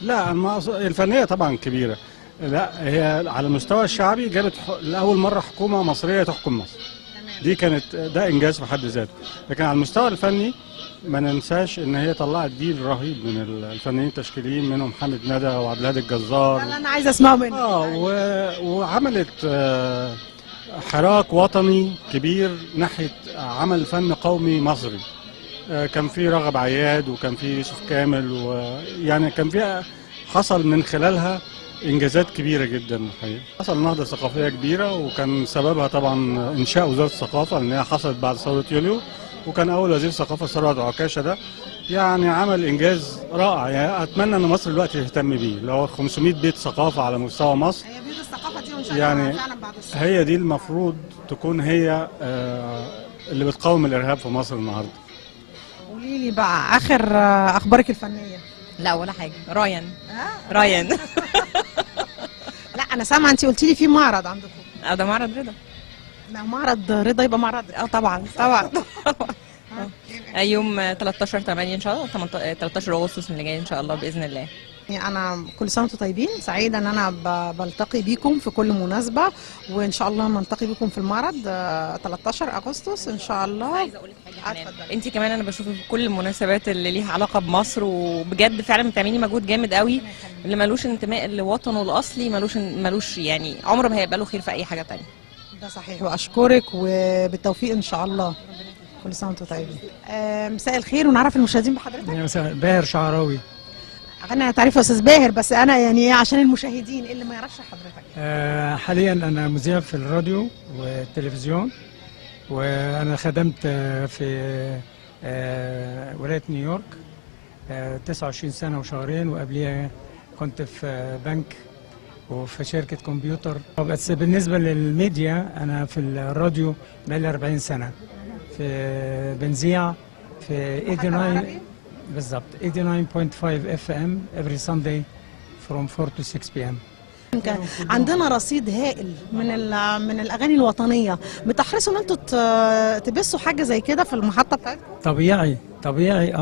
لا الفنيه طبعا كبيره. لا هي على المستوى الشعبي جابت لاول مره حكومه مصريه تحكم مصر. دي كانت ده انجاز في حد ذاته. لكن على المستوى الفني ما ننساش ان هي طلعت جيل رهيب من الفنانين التشكيليين، منهم حامد ندى وعبد الهادي الجزار. انا عايزه اسمعه منك. وعملت حراك وطني كبير ناحيه عمل فن قومي مصري. كان في رغب عياد وكان في يوسف كامل، ويعني كان في حصل من خلالها انجازات كبيره جدا الحقيقه. حصل نهضه ثقافيه كبيره، وكان سببها طبعا انشاء وزاره الثقافه، لان هي حصلت بعد ثوره يوليو. وكان اول وزير ثقافه ثروت عكاشه، ده يعني عمل انجاز رائع. يعني اتمنى ان مصر دلوقتي تهتم بيه، اللي هو 500 بيت ثقافه على مستوى مصر. هي بيوت الثقافه دي وان شاء الله يعني فعلا بعد الثوره هي دي المفروض تكون هي اللي بتقاوم الارهاب في مصر النهارده. قولي لي بقى اخر اخبارك الفنيه. لا ولا حاجه. راين لا انا سامعه انت قلتي لي في معرض عندكم. ده معرض رضا. لا معرض رضا يبقى معرض. طبعا يوم 13/8 ان شاء الله، 13 اغسطس اللي جاي ان شاء الله باذن الله. انا كل سنه وانتم طيبين، سعيده ان انا بلتقي بيكم في كل مناسبه، وان شاء الله نلتقي بيكم في المعرض 13 اغسطس ان شاء الله. عايزه اقول لك حاجه كمان، انت كمان انا بشوفك في كل المناسبات اللي ليها علاقه بمصر، وبجد فعلا بتعملي مجهود جامد قوي. اللي ملوش انتماء لوطنه الاصلي ملوش يعني عمره ما هيبقى له خير في اي حاجه ثانيه. ده صحيح، واشكرك وبالتوفيق ان شاء الله. كل سنه وانتم طيبين. مساء الخير، ونعرف المشاهدين بحضرتك. مساء باهر شعراوي. انا تعرف يا استاذ باهر، بس انا يعني عشان المشاهدين اللي ما يعرفش حضرتك. حاليا انا مذيع في الراديو والتلفزيون، وانا خدمت في ولايه نيويورك 29 سنه وشهرين، وقبليها كنت في بنك، وفي شركة كمبيوتر. بس بالنسبة للميديا أنا في الراديو بقالي 40 سنة، في بنزيع في 89 بالظبط 89.5 FM every Sunday from 4 to 6 p.m. عندنا رصيد هائل من الاغاني الوطنيه، بتحرصوا ان انتوا تبثوا حاجه زي كده في المحطه بتاعتكم؟ طبيعي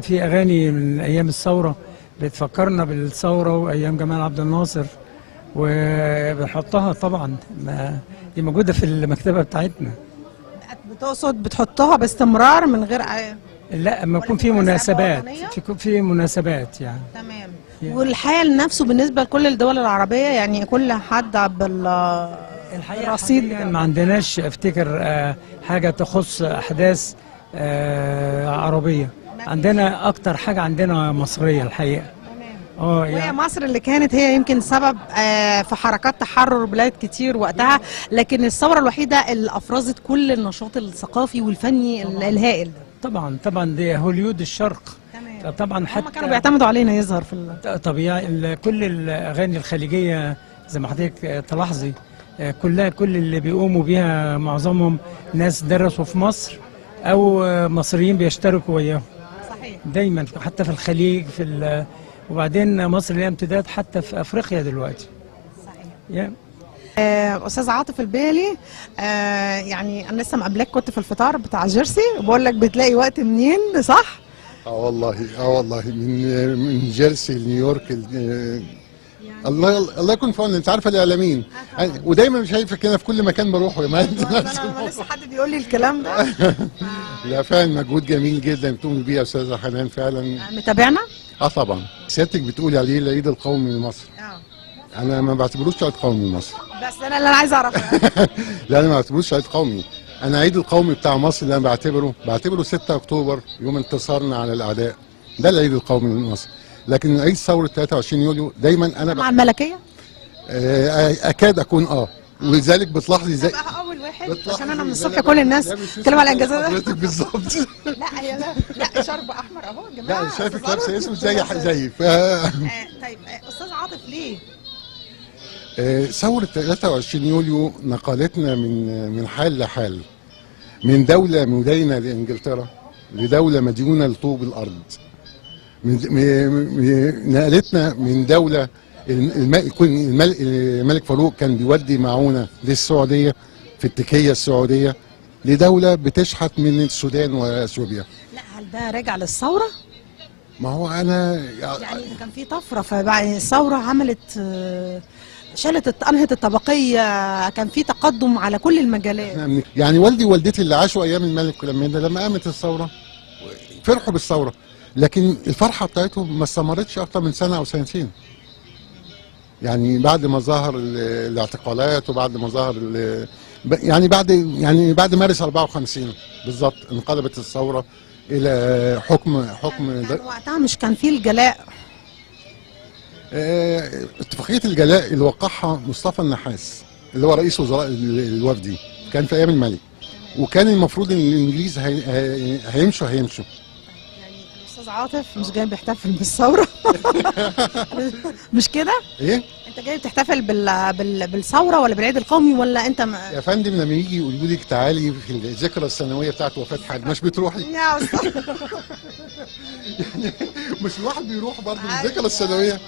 في اغاني من ايام الثوره بتفكرنا بالثوره وايام جمال عبد الناصر، وبنحطها طبعا، دي موجوده في المكتبه بتاعتنا. بتقصد بتحطوها باستمرار من غير لا، لما يكون في مناسبات يعني. تمام. والحال نفسه بالنسبه لكل الدول العربيه، يعني كل حد بالرصيد ما عندناش افتكر حاجه تخص احداث عربيه. عندنا اكتر حاجه عندنا مصريه الحقيقه. وهي يعني مصر اللي كانت هي يمكن سبب في حركات تحرر بلاد كتير وقتها، لكن الثوره الوحيده اللي افرزت كل النشاط الثقافي والفني الهائل ده. طبعا دي هوليود الشرق. طبعا حتى هم كانوا بيعتمدوا علينا يظهر في طبيعي. كل الاغاني الخليجيه زي ما حضرتك تلاحظي كلها، كل اللي بيقوموا بيها معظمهم ناس درسوا في مصر او مصريين بيشتركوا وياهم. صحيح. دايما حتى في الخليج وبعدين مصر ليها امتداد حتى في افريقيا دلوقتي. صحيح. استاذ عاطف البالي، يعني انا لسه مقابلاك كنت في الفطار بتاع جيرسي، وبقول لك بتلاقي وقت منين، صح؟ والله من جيرسي لنيويورك. الله يكون في عونك. انت عارفه الاعلاميين ودايما شايفك هنا في كل مكان بروحه. ما انت انا لسه حد بيقول لي الكلام ده. لا فعلا مجهود جميل جدا بتقوم بيه يا استاذه حنان فعلا. متابعنا؟ طبعا. سيادتك بتقولي عليه العيد القومي لمصر. انا ما بعتبروش عيد قومي لمصر. بس انا اللي عايزه اعرفه. لا انا ما بعتبروش عيد قومي. انا عيد القومي بتاع مصر اللي انا بعتبره 6 اكتوبر، يوم انتصارنا على الاعداء. ده العيد القومي لمصر. لكن عيد ثوره 23 يوليو دايما انا مع الملكيه؟ اكاد اكون ولذلك بتلاحظي ازاي اول واحد، عشان انا من الصبح كل الناس بتتكلم على الانجازات. حضرتك بالظبط. لا شرب احمر اهو يا جماعه. لا شايفك لابسه اسود زي طيب استاذ عاطف، ليه ثوره 23 يوليو نقلتنا من حال لحال، من دوله مدينه لانجلترا لدوله مديونه لطوب الارض. نقلتنا من دوله الملك فاروق كان بيودي معونه للسعوديه في التكيه السعوديه، لدوله بتشحت من السودان واثيوبيا. لا، هل ده راجع للثوره؟ ما هو انا يعني كان في طفره، فبعد الثوره عملت انهت الطبقيه، كان في تقدم على كل المجالات. يعني والدي ووالدتي اللي عاشوا ايام الملك لما قامت الثوره فرحوا بالثوره، لكن الفرحه بتاعتهم ما استمرتش اكتر من سنه او سنتين. يعني بعد ما ظهر الاعتقالات وبعد ما ظهر يعني بعد مارس 54 بالظبط انقلبت الثوره الى حكم وقتها مش كان في الجلاء؟ اتفاقيه الجلاء اللي وقعها مصطفى النحاس اللي هو رئيس وزراء الوفدي، كان في ايام الملك، وكان المفروض ان الانجليز هيمشوا. يعني الاستاذ عاطف مش جاي بيحتفل بالثوره؟ مش كده؟ ايه؟ انت جاي بتحتفل بالثوره ولا بالعيد القومي ولا انت يا فندم لما يجي يقولوا لك تعالي في الذكرى السنويه بتاعت وفاه حد مش بتروحي؟ يا استاذ يعني مش الواحد بيروح برضه الذكرى السنويه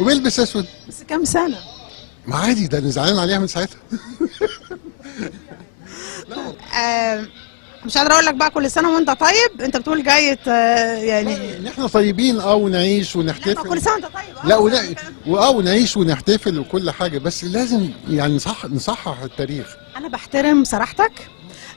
وبيلبس اسود. بس كام سنه؟ ما عادي، ده انا زعلان عليها من ساعتها. مش قادره اقول لك بقى كل سنه وانت طيب، انت بتقول جاي يعني احنا طيبين ونعيش ونحتفل. كل سنه وانت طيب. لا ونعيش ونحتفل وكل حاجه، بس لازم يعني نصحح التاريخ. انا بحترم صراحتك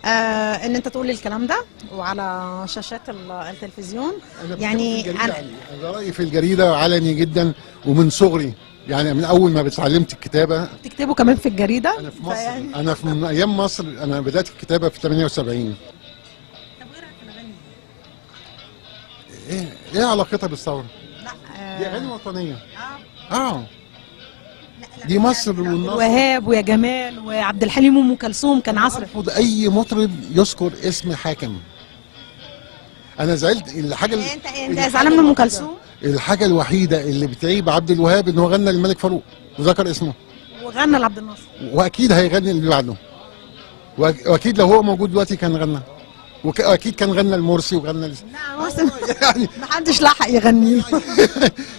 ان انت تقول لي الكلام ده وعلى شاشات التلفزيون. يعني انا رايي في الجريده علني جدا ومن صغري، يعني من اول ما اتعلمت الكتابه. تكتبوا كمان في الجريده؟ انا في مصر انا من ايام مصر، انا بدات الكتابه في 78. طب وايه رايك في الاغاني؟ ايه علاقتها بالثوره؟ لا دي اغاني وطنيه. دي مصر والنصر وهاب ويا جمال وعبد الحليم وام كلثوم، كان عصر. ارفض اي مطرب يذكر اسم حاكم. انا زعلت الحاجه انت زعلان من ام كلثوم؟ الحاجه الوحيده اللي بتعيب عبد الوهاب ان هو غنى للملك فاروق وذكر اسمه، وغنى لعبد الناصر. واكيد هيغني اللي بعده، واكيد لو هو موجود دلوقتي كان غنى، واكيد كان غنى المرسي وغنى يعني ما حدش لحق يغني.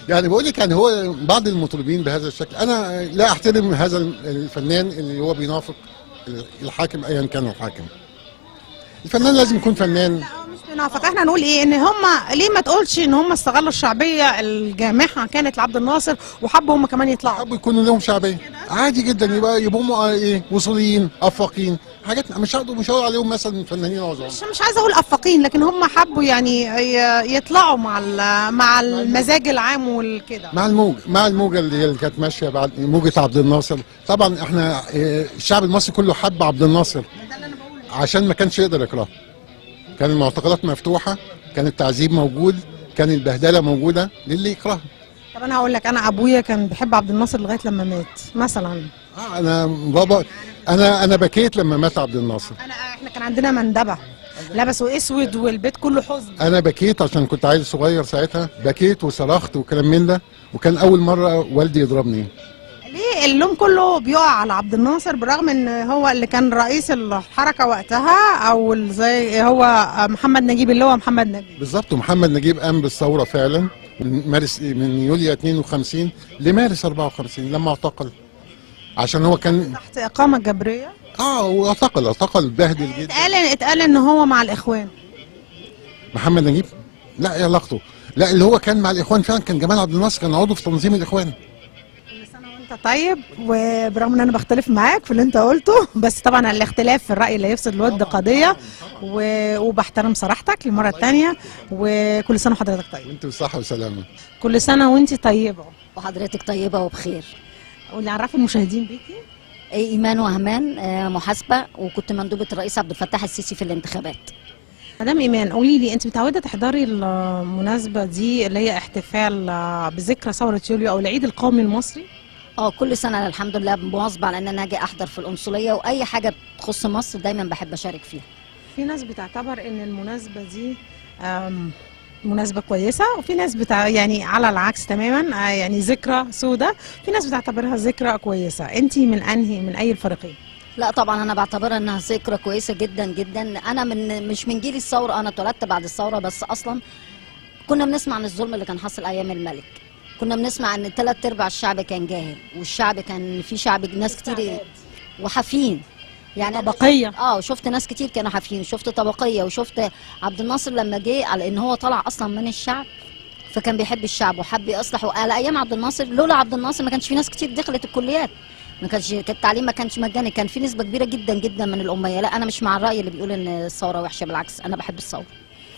يعني بقول لك يعني هو بعض المطربين بهذا الشكل، انا لا احترم هذا الفنان اللي هو بينافق الحاكم ايا كان الحاكم. الفنان لازم يكون فنان. مش بنافق، احنا نقول ايه، ان هم ليه ما تقولش ان هم استغلوا الشعبيه الجامحه كانت لعبد الناصر وحبوا هم كمان يطلعوا، حبوا يكونوا لهم شعبيه عادي جدا، يبقوا هم ايه وصوليين افاقين حاجات، مش هقول عليهم مثلا فنانين عظام. مش عايزه اقول افاقين، لكن هم حبوا يعني يطلعوا مع المزاج العام والكده، مع الموجه اللي كانت ماشيه بعد موجه عبد الناصر. طبعا احنا الشعب المصري كله حب عبد الناصر عشان ما كانش يقدر يكرهه. كان المعتقلات مفتوحه، كان التعذيب موجود، كان البهدله موجوده للي يكرهه. طب انا هقول لك، انا ابويا كان بيحب عبد الناصر لغايه لما مات مثلا. انا بابا انا بكيت لما مات عبد الناصر. احنا كان عندنا مندبه لبسوا اسود والبيت كله حزن. انا بكيت عشان كنت عيل صغير ساعتها، بكيت وصرخت وكلام من ده، وكان اول مره والدي يضربني. ليه اللوم كله بيقع على عبد الناصر برغم ان هو اللي كان رئيس الحركه وقتها، او زي هو محمد نجيب اللي هو محمد نجيب بالظبط. ومحمد نجيب قام بالثوره فعلا من يوليو 52 لمارس 54 لما اعتقل، عشان هو كان تحت اقامه جبريه. واعتقل بهدل جدا. اتقال ان هو مع الاخوان. محمد نجيب لا، ايه علاقته؟ لا، اللي هو كان مع الاخوان فعلا كان جمال عبد الناصر، كان عضو في تنظيم الاخوان. طيب، وبرغم ان انا بختلف معاك في اللي انت قلته، بس طبعا الاختلاف في الراي لا يفسد الود قضيه، وبحترم صراحتك للمره الثانيه، وكل سنه وحضرتك طيب. وانت بصحه وسلامه. كل سنه وانت طيبه. وحضرتك طيبه وبخير. واللي عرفوا المشاهدين بيكي. ايمان وهمان، محاسبه، وكنت مندوبه الرئيس عبد الفتاح السيسي في الانتخابات. مدام ايمان، قولي لي، انت متعوده تحضري المناسبه دي اللي هي احتفال بذكرى ثوره يوليو او العيد القومي المصري؟ كل سنه الحمد لله مواظبه على ان انا اجي احضر في القنصليه، واي حاجه تخص مصر دايما بحب اشارك فيها. في ناس بتعتبر ان المناسبه دي مناسبه كويسه، وفي ناس يعني على العكس تماما، يعني ذكرى سودة. في ناس بتعتبرها ذكرى كويسه، انت من اي الفريقين؟ لا طبعا انا بعتبرها انها ذكرى كويسه جدا جدا. انا مش من جيل الثوره، انا اتولدت بعد الثوره، بس اصلا كنا بنسمع عن الظلم اللي كان حاصل ايام الملك. كنا بنسمع ان 3/4 الشعب كان جاهل، والشعب كان في ناس كتير وحافين، يعني طبقيه. شفت ناس كتير كانوا حافين، وشفت طبقيه، وشفت عبد الناصر لما جه على ان هو طلع اصلا من الشعب، فكان بيحب الشعب وحب يصلح. وعلى ايام عبد الناصر، لولا عبد الناصر ما كانش في ناس كتير دخلت الكليات، التعليم ما كانش مجاني، كان في نسبه كبيره جدا جدا من الاميه. لا انا مش مع الراي اللي بيقول ان الثوره وحشه، بالعكس انا بحب الثوره.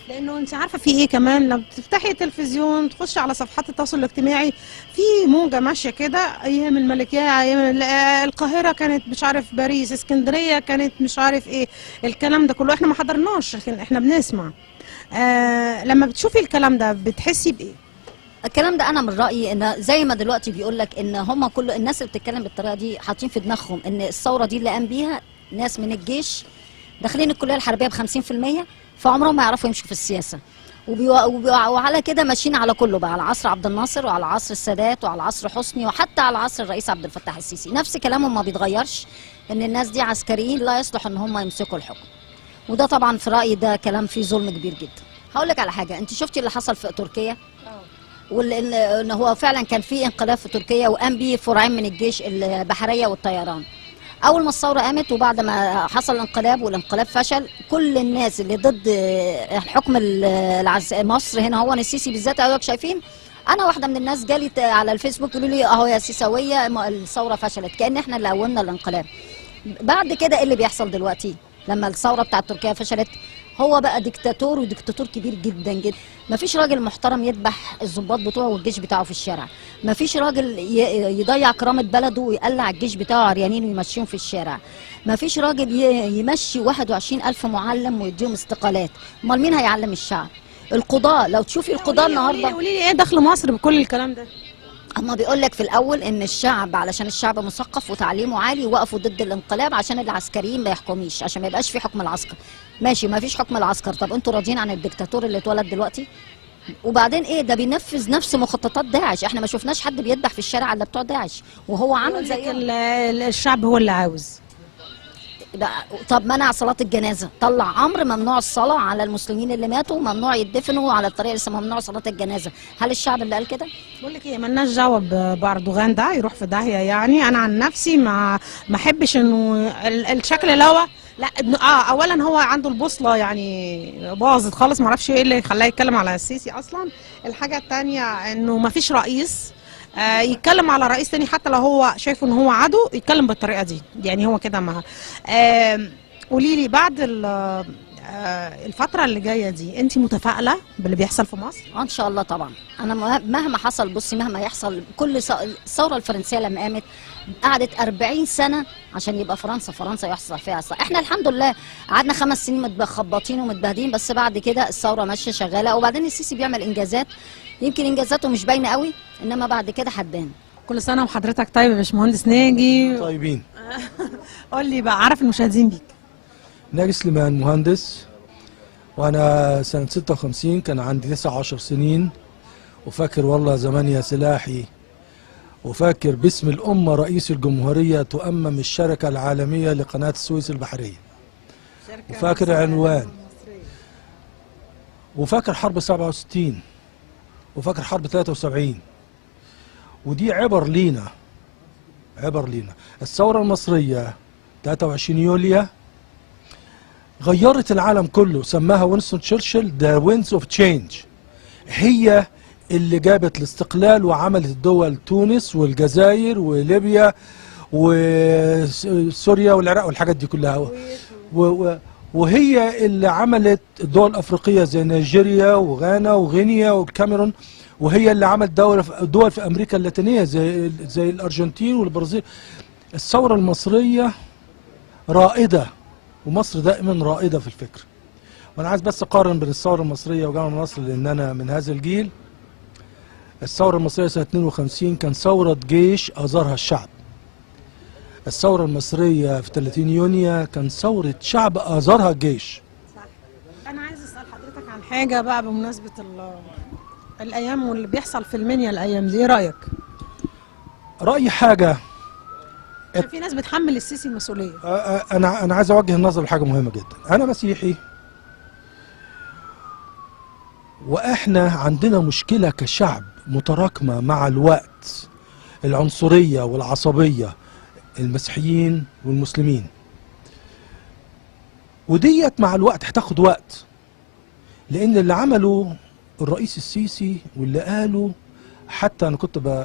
لانه انت عارفه في ايه كمان، لما تفتحي التلفزيون تخشي على صفحات التواصل الاجتماعي، في موجه ماشيه كده، ايام الملكيه، ايام القاهره كانت مش عارف باريس، اسكندريه كانت مش عارف ايه، الكلام ده كله احنا ما حضرناش، لكن احنا بنسمع. لما بتشوفي الكلام ده بتحسي بايه؟ الكلام ده انا من رايي ان زي ما دلوقتي بيقول لك ان هم كل الناس اللي بتتكلم بالطريقه دي حاطين في دماغهم ان الثوره دي اللي قام بيها ناس من الجيش داخلين الكليه الحربيه ب50%، فعمرهم ما يعرفوا يمشوا في السياسه، وعلى كده ماشيين على كله بقى، على عصر عبد الناصر وعلى عصر السادات وعلى عصر حسني وحتى على عصر الرئيس عبد الفتاح السيسي. نفس كلامهم ما بيتغيرش، ان الناس دي عسكريين لا يصلح ان هم يمسكوا الحكم، وده طبعا في رايي ده كلام فيه ظلم كبير جدا. هقول لك على حاجه، انت شفتي اللي حصل في تركيا؟ وان هو فعلا كان في انقلاب في تركيا وقام بيه فرعين من الجيش، البحريه والطيران. اول ما الثوره قامت وبعد ما حصل الانقلاب والانقلاب فشل، كل الناس اللي ضد الحكم مصر هنا، هو السيسي بالذات، قالوا لك شايفين، انا واحده من الناس جالي على الفيسبوك يقولوا لي اهو يا سيساويه الثوره فشلت، كأن احنا اللي قومنا الانقلاب. بعد كده ايه اللي بيحصل دلوقتي لما الثوره بتاعت تركيا فشلت؟ هو بقى ديكتاتور، وديكتاتور كبير جدا جدا. مفيش راجل محترم يذبح الضباط بتوعه والجيش بتاعه في الشارع، مفيش راجل يضيع كرامه بلده ويقلع الجيش بتاعه عريانين ويمشيهم في الشارع، مفيش راجل يمشي 21,000 معلم ويديهم استقالات. امال مين هيعلم الشعب؟ القضاء، لو تشوفي القضاء النهارده. قولي لي ايه دخل مصر بكل الكلام ده؟ اما بيقول لك في الاول ان الشعب علشان الشعب مثقف وتعليمه عالي وقفوا ضد الانقلاب عشان العسكريين ما يحكميش، عشان ما يبقاش في حكم العسكر. ماشي، ما فيش حكم العسكر، طب انتوا راضيين عن الدكتاتور اللي اتولد دلوقتي؟ وبعدين ايه ده بينفذ نفس مخططات داعش. احنا ما شفناش حد بيذبح في الشارع الا بتوع داعش، وهو عامل زي الشعب هو اللي عاوز. طب منع صلاة الجنازة، طلع أمر ممنوع الصلاة على المسلمين اللي ماتوا، ممنوع يدفنوا على الطريقة لسه ممنوع صلاة الجنازة. هل الشعب اللي قال كده؟ بقول لك ايه، مالناش دعوه باردوغان ده يروح في داهيه. يعني انا عن نفسي ما احبش انه الشكل اللي هو لا اولا هو عنده البوصله يعني باظت خالص، ما اعرفش ايه اللي خلاه يتكلم على السيسي اصلا. الحاجه الثانيه انه ما فيش رئيس يتكلم على رئيس تاني حتى لو هو شايفه ان هو عدو يتكلم بالطريقه دي. يعني هو كده ما قولي لي بعد الفترة اللي جاية دي انت متفائلة باللي بيحصل في مصر؟ ان شاء الله طبعا. انا مهما حصل، بصي مهما يحصل، كل الثورة الفرنسية لما قامت قعدت 40 سنة عشان يبقى فرنسا يحصل فيها صح. احنا الحمد لله قعدنا 5 سنين متخبطين ومتبهدين، بس بعد كده الثورة ماشية شغالة. وبعدين السيسي بيعمل انجازات، يمكن انجازاته مش باينة قوي، انما بعد كده هتبان. كل سنة وحضرتك طيب يا باشمهندس ناجي. طيبين. قول لي بقى، عارف المشاهدين بيك. ناجي سليمان مهندس، وانا سنة 56 كان عندي 19 سنين، وفاكر والله زمان يا سلاحي، وفاكر باسم الأمة رئيس الجمهورية تؤمم الشركة العالمية لقناة السويس البحرية، وفاكر عنوان، وفاكر حرب 67، وفاكر حرب 73. ودي عبر لينا الثورة المصرية 23 يوليو غيرت العالم كله، سماها وينستون تشرشل ذا ويندز اوف تشينج. هي اللي جابت الاستقلال وعملت الدول تونس والجزائر وليبيا وسوريا والعراق والحاجات دي كلها، وهي اللي عملت الدول الافريقيه زي نيجيريا وغانا وغينيا والكاميرون، وهي اللي عملت دول في امريكا اللاتينيه زي الارجنتين والبرازيل. الثوره المصريه رائده، ومصر دائما رائده في الفكر. وانا عايز بس اقارن بين الثوره المصريه وجامعه مصر، لان انا من هذا الجيل. الثوره المصريه سنه 52 كان ثوره جيش اظهرها الشعب. الثوره المصريه في 30 يونيو كان ثوره شعب اظهرها الجيش. صح. انا عايز اسال حضرتك عن حاجه بقى بمناسبه الايام واللي بيحصل في المنيا الايام دي، ايه رايك؟ رايي حاجه، عشان في ناس بتحمل السيسي المسؤوليه. انا عايز اوجه النظر لحاجه مهمه جدا. انا مسيحي، واحنا عندنا مشكله كشعب متراكمه مع الوقت، العنصريه والعصبيه، المسيحيين والمسلمين، وديت مع الوقت هتاخد وقت. لان اللي عمله الرئيس السيسي واللي قاله، حتى انا كنت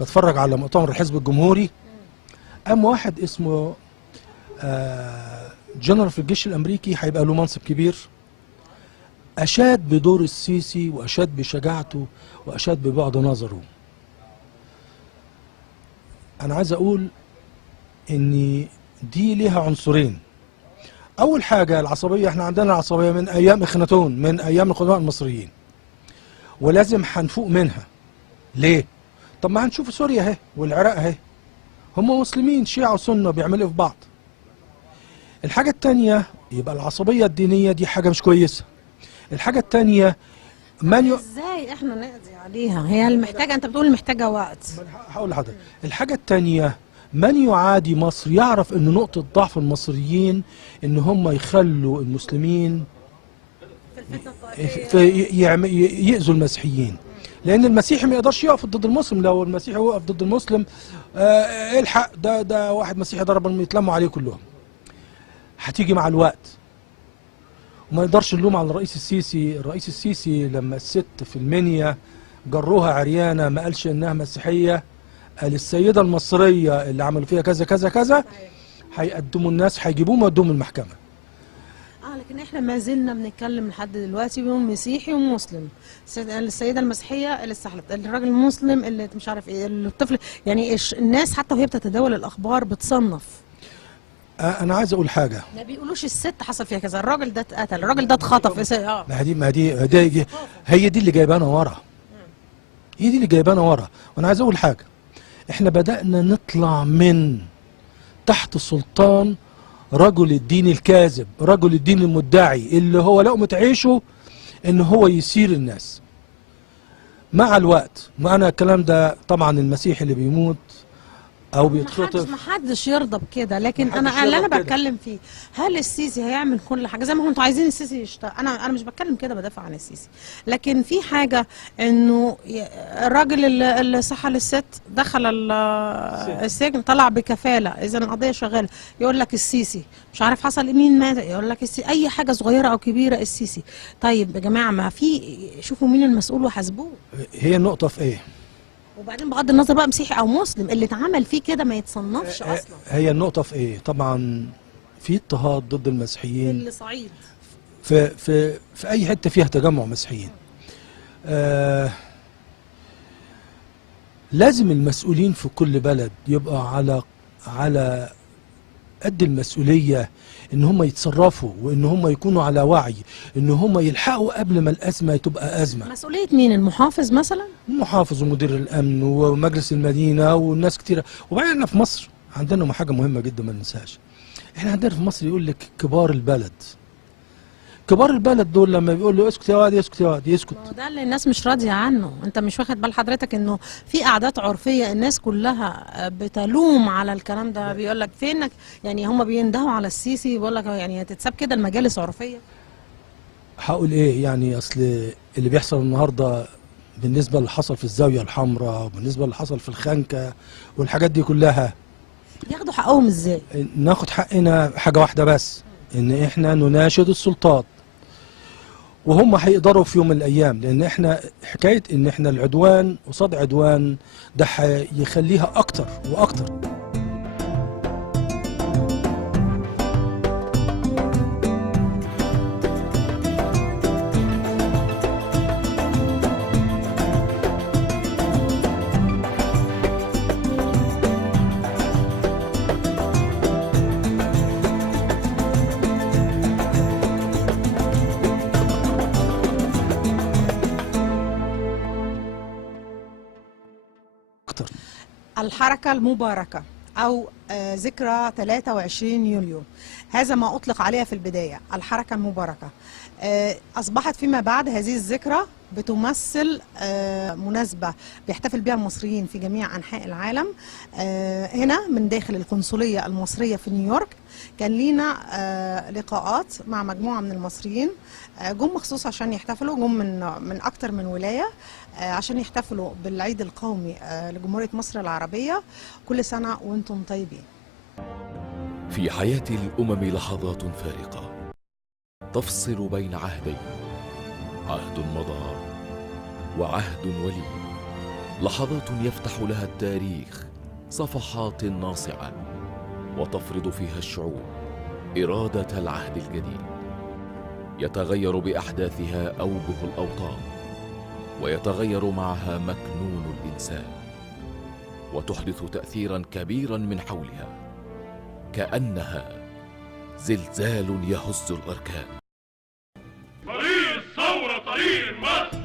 بتفرج على مؤتمر الحزب الجمهوري، قام واحد اسمه جنرال في الجيش الامريكي، هيبقى له منصب كبير، اشاد بدور السيسي واشاد بشجاعته واشاد ببعد نظره. انا عايز اقول ان دي ليها عنصرين. اول حاجه العصبيه، احنا عندنا العصبيه من ايام اخناتون، من ايام القدماء المصريين، ولازم هنفوق منها. ليه؟ طب ما هنشوف سوريا اهي والعراق اهي، هم مسلمين شيعة وسنة بيعملوا في بعض. الحاجة التانية يبقى العصبية الدينية دي حاجة مش كويسة. الحاجة التانية ازاي احنا نقضي عليها؟ هي المحتاجة، انت بتقول محتاجة وقت. هقول لحضرتك الحاجة التانية، من يعادي مصر يعرف ان نقطة ضعف المصريين ان هم يخلوا المسلمين يأذوا المسيحيين. لان المسيحي ما يقدرش يقف ضد المسلم، لو المسيحي وقف ضد المسلم الحق ده واحد مسيحي ضرب يتلموا عليه كلهم. هتيجي مع الوقت، وما نقدرش نلوم على الرئيس السيسي. الرئيس السيسي لما الست في المنيا جروها عريانه ما قالش انها مسيحيه، قال السيده المصريه اللي عملوا فيها كذا كذا كذا هيقدموا الناس، هيجيبوهم ويودوهم المحكمه. لكن احنا ما زلنا بنتكلم لحد دلوقتي بين مسيحي ومسلم. السيده المسيحيه اللي استحلت، الراجل المسلم اللي مش عارف ايه، الطفل، يعني الناس حتى وهي بتتداول الاخبار بتصنف. انا عايز اقول حاجه، ما بيقولوش الست حصل فيها كذا، الراجل ده اتقتل، الراجل ده اتخطف. ما دي هي دي اللي جايبانا ورا. هي دي اللي جايبانا ورا. وانا عايز اقول حاجه، احنا بدانا نطلع من تحت سلطان رجل الدين الكاذب، رجل الدين المدعي، اللي هو لقمة عيشه ان هو يثير الناس مع الوقت. وانا الكلام ده طبعا المسيحي اللي بيموت او بيتخطف محدش يرضى بكده، لكن محدش انا اللي يرضى انا بكده. بتكلم فيه، هل السيسي هيعمل كل حاجه زي ما انتوا عايزين السيسي يشتغل؟ انا مش بتكلم كده بدافع عن السيسي، لكن في حاجه انه الراجل اللي صحى للست دخل السجن طلع بكفاله، اذا القضيه شغاله، يقول لك السيسي مش عارف حصل مين مات، يقول لك السيسي، اي حاجه صغيره او كبيره السيسي. طيب يا جماعه ما في، شوفوا مين المسؤول وحاسبوه. هي النقطه في ايه؟ وبعدين بغض النظر بقى مسيحي او مسلم، اللي اتعمل فيه كده ما يتصنفش اصلا. هي النقطة في ايه؟ طبعا في اضطهاد ضد المسيحيين اللي صعيد في اي حتة فيها تجمع مسيحيين. لازم المسؤولين في كل بلد يبقى على قد المسؤولية، ان هم يتصرفوا وان هم يكونوا على وعي، ان هم يلحقوا قبل ما الازمة تبقى ازمة. مسؤولية مين؟ المحافظ مثلا؟ المحافظ ومدير الامن ومجلس المدينة والناس كتيرة. وبعدين احنا في مصر عندنا حاجة مهمة جدا ما ننساش، احنا عندنا في مصر يقول لك كبار البلد. كبار البلد دول لما بيقول له اسكت يا واد اسكت يا واد يسكت. ده اللي الناس مش راضيه عنه. انت مش واخد بال حضرتك انه في عادات عرفيه الناس كلها بتلوم على الكلام ده، بيقول لك فينك، يعني هم بيندهوا على السيسي بيقول لك يعني هتتساب كده المجالس عرفيه. هقول ايه يعني؟ اصل اللي بيحصل النهارده بالنسبه اللي حصل في الزاويه الحمراء وبالنسبه اللي حصل في الخنكه والحاجات دي كلها، ياخدوا حقهم ازاي؟ ناخد حقنا حاجه واحده بس، ان احنا نناشد السلطات وهم هيقدروا في يوم من الايام، لان احنا حكايه ان احنا العدوان قصاد عدوان ده هيخليها اكتر واكتر. الحركة المباركة أو ذكرى 23 يوليو، هذا ما أطلق عليها في البداية الحركة المباركة. أصبحت فيما بعد هذه الذكرى بتمثل مناسبة بيحتفل بها المصريين في جميع أنحاء العالم. هنا من داخل القنصلية المصرية في نيويورك كان لينا لقاءات مع مجموعة من المصريين جم مخصوص عشان يحتفلوا، جم من أكتر من ولاية عشان يحتفلوا بالعيد القومي لجمهورية مصر العربية. كل سنة وانتم طيبين. في حياة الأمم لحظات فارقة تفصل بين عهدين، عهد مضى وعهد ولي، لحظات يفتح لها التاريخ صفحات ناصعة وتفرض فيها الشعوب إرادة العهد الجديد. يتغير بأحداثها أوجه الأوطان، ويتغير معها مكنون الإنسان، وتحدث تأثيرا كبيرا من حولها، كأنها زلزال يهز الأركان. طريق الثورة طريق مصر.